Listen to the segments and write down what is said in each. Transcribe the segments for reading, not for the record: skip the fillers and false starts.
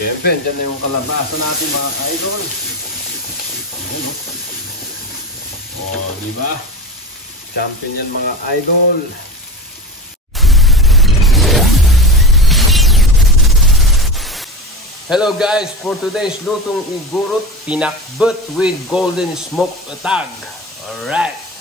Siyempre, andyan na yung kalabasa natin mga idol. Ayan o. O, diba? Champion yan mga idol. Hello guys, for today's lutong igurot, pinakbet with golden smoke tag. Alright.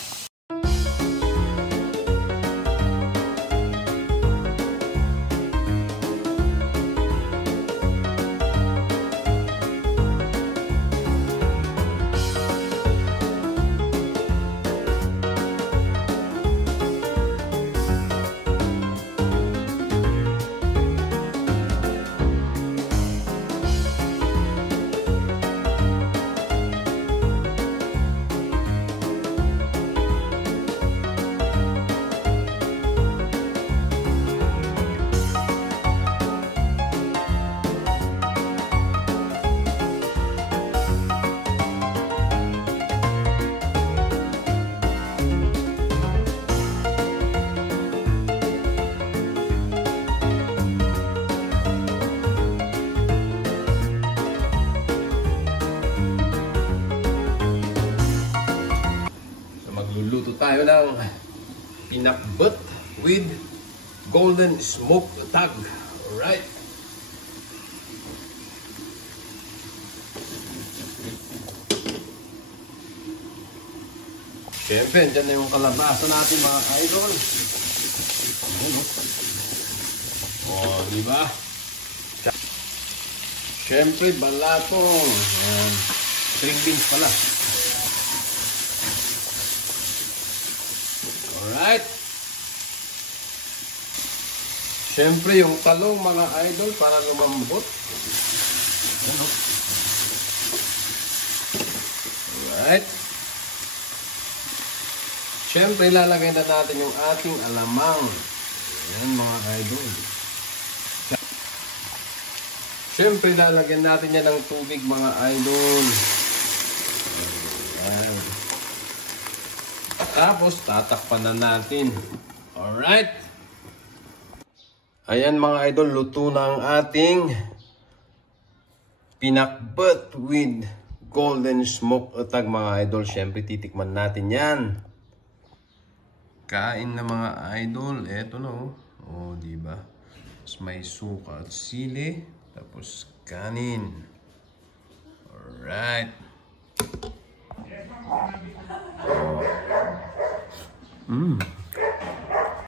Magluluto tayo ng pinakbet with golden smoke tag. Alright. Siyempre, andyan na yung kalabasa natin mga idol. Ayan o. O, diba? Siyempre, balatong. String beans pala. Alright. Siyempre, yung talong mga idol para lumambot. Ayan o. Alright. Siyempre, ilalagay na natin yung ating alamang. Ayan mga idol. Siyempre, ilalagyan natin yan ng tubig mga idol. Ayan. Tapos, tatakpan na natin. Alright. Ayan mga idol, luto na ang ating pinakbet with golden smoke tag mga idol. Siyempre, titikman natin yan. Kain na mga idol. Eto na oh. O, diba? Tapos may suka at sili. Tapos kanin. Alright.